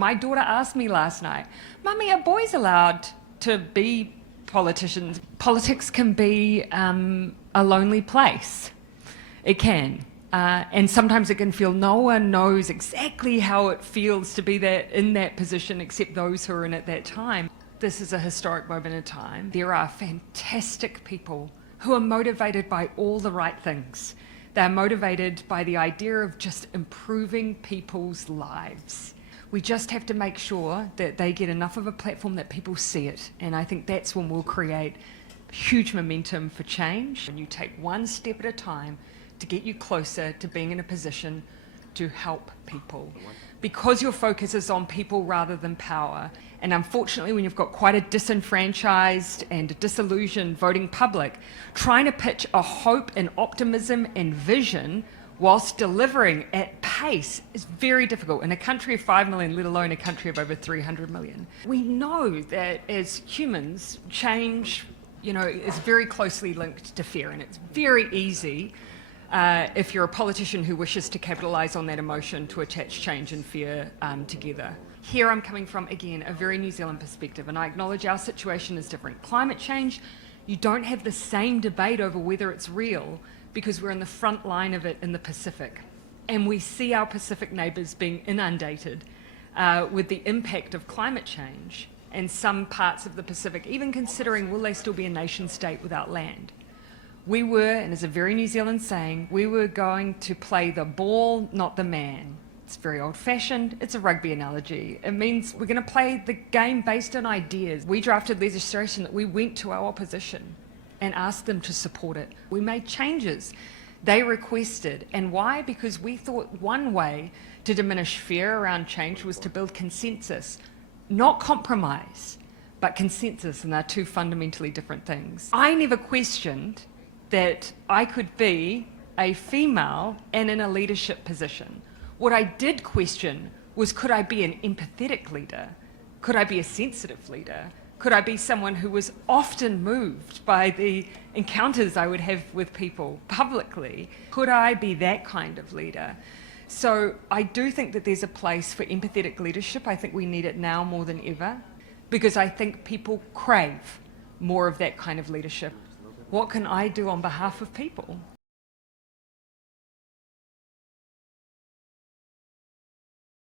My daughter asked me last night, "Mummy, are boys allowed to be politicians?" Politics can be a lonely place. It can. And sometimes it can feel no one knows exactly how it feels to be in that position except those who are in at that time. This is a historic moment in time. There are fantastic people who are motivated by all the right things. They're motivated by the idea of just improving people's lives. We just have to make sure that they get enough of a platform that people see it. And I think that's when we'll create huge momentum for change. When you take one step at a time to get you closer to being in a position to help people. Because your focus is on people rather than power. And unfortunately, when you've got quite a disenfranchised and a disillusioned voting public, trying to pitch a hope and optimism and vision whilst delivering at pace is very difficult in a country of 5 million, let alone a country of over 300 million. We know that as humans, change, is very closely linked to fear, and it's very easy if you're a politician who wishes to capitalise on that emotion to attach change and fear together. Here I'm coming from, again, a very New Zealand perspective, and I acknowledge our situation is different. Climate change, you don't have the same debate over whether it's real because we're in the front line of it in the Pacific. And we see our Pacific neighbours being inundated with the impact of climate change, and some parts of the Pacific even considering, will they still be a nation state without land? We were, and it's a very New Zealand saying, we were going to play the ball, not the man. It's very old-fashioned. It's a rugby analogy. It means we're going to play the game based on ideas. We drafted legislation that we went to our opposition and asked them to support it. We made changes they requested. And why? Because we thought one way to diminish fear around change was to build consensus, not compromise, but consensus, and they're two fundamentally different things. I never questioned that I could be a female and in a leadership position. What I did question was, could I be an empathetic leader? Could I be a sensitive leader? Could I be someone who was often moved by the encounters I would have with people publicly? Could I be that kind of leader? So I do think that there's a place for empathetic leadership. I think we need it now more than ever, because I think people crave more of that kind of leadership. What can I do on behalf of people?